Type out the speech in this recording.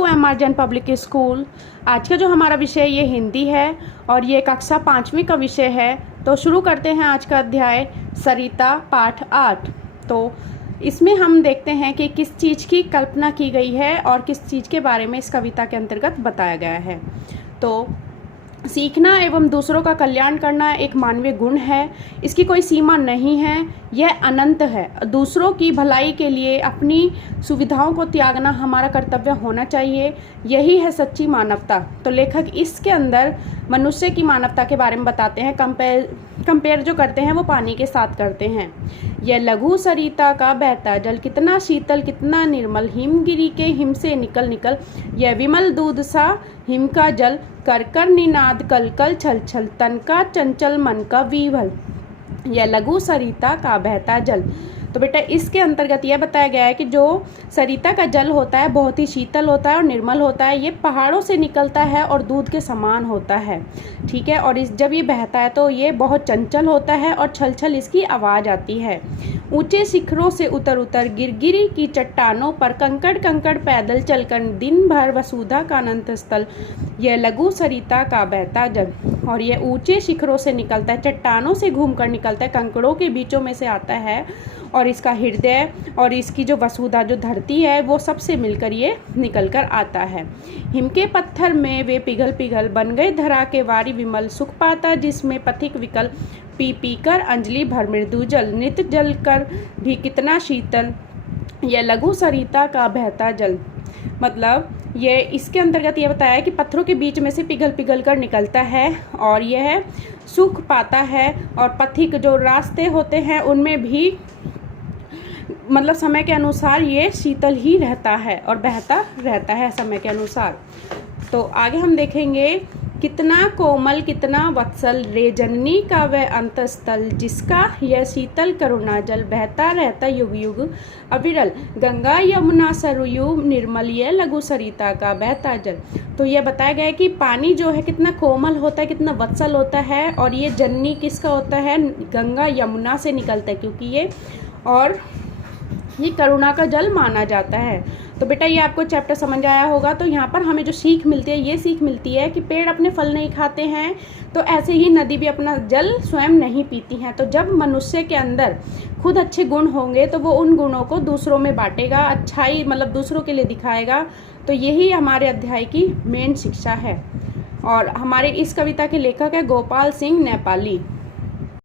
To M R Jain public school. आज का जो हमारा विषय ये हिंदी है और ये कक्षा 5वीं का विषय है। तो शुरू करते हैं आज का अध्याय सरिता पाठ 8। तो इसमें हम देखते हैं कि किस चीज़ की कल्पना की गई है और किस चीज़ के बारे में इस कविता के अंतर्गत बताया गया है। तो सीखना एवं दूसरों का कल्याण करना एक मानवीय गुण है। इसकी कोई सीमा नहीं है, यह अनंत है। दूसरों की भलाई के लिए अपनी सुविधाओं को त्यागना हमारा कर्तव्य होना चाहिए। यही है सच्ची मानवता। तो लेखक इसके अंदर मनुष्य की मानवता के बारे में बताते हैं। कंपेयर जो करते हैं वो पानी के साथ करते हैं। यह लघु सरिता का बहता जल कितना शीतल कितना निर्मल, हिमगिरी के हिम से निकल निकल। यह विमल दूध सा हिम का जल, कर कर निनाद कल कल छल छल, तन का चंचल मन का विवल। यह लघु सरिता का बहता जल। तो बेटा इसके अंतर्गत यह बताया गया है कि जो सरिता का जल होता है बहुत ही शीतल होता है और निर्मल होता है। ये पहाड़ों से निकलता है और दूध के समान होता है, ठीक है। और जब ये बहता है तो ये बहुत चंचल होता है और छल छल इसकी आवाज़ आती है। ऊंचे शिखरों से उतर उतर गिरगिरी की चट्टानों पर कंकड़ कंकड़ पैदल चलकर दिन भर वसुधा का अनंत स्थल। यह लघु सरिता का बहता जल। और यह ऊंचे शिखरों से निकलता है, चट्टानों से घूमकर निकलता है, कंकड़ों के बीचों में से आता है और इसका हृदय और इसकी जो वसुधा जो धरती है वो सबसे मिलकर ये निकल कर आता है। हिम के पत्थर में वे पिघल पिघल बन गए धरा के वारी विमल, सुख पाता जिसमें पथिक विकल, पी पी कर अंजलि भर मृदु जल, नित जल कर भी कितना शीतल। यह लघु सरिता का बहता जल। मतलब ये इसके अंतर्गत ये बताया है कि पत्थरों के बीच में से पिघल पिघल कर निकलता है और यह सुख पाता है। और पथिक जो रास्ते होते हैं उनमें भी मतलब समय के अनुसार ये शीतल ही रहता है और बहता रहता है समय के अनुसार। तो आगे हम देखेंगे, कितना कोमल कितना वत्सल रे जननी का वह अंतस्थल, जिसका यह शीतल करुणा जल बहता रहता युग युग अविरल। गंगा यमुना सरयू निर्मल यह लघु सरिता का बहता जल। तो यह बताया गया है कि पानी जो है कितना कोमल होता है कितना वत्सल होता है और ये जननी किसका होता है, गंगा यमुना से निकलता है, क्योंकि ये करुणा का जल माना जाता है। तो बेटा ये आपको चैप्टर समझ आया होगा। तो यहाँ पर हमें जो सीख मिलती है ये सीख मिलती है कि पेड़ अपने फल नहीं खाते हैं तो ऐसे ही नदी भी अपना जल स्वयं नहीं पीती हैं। तो जब मनुष्य के अंदर खुद अच्छे गुण होंगे तो वो उन गुणों को दूसरों में बांटेगा, अच्छाई मतलब दूसरों के लिए दिखाएगा। तो यही हमारे अध्याय की मेन शिक्षा है। और हमारे इस कविता के लेखक है गोपाल सिंह नेपाली।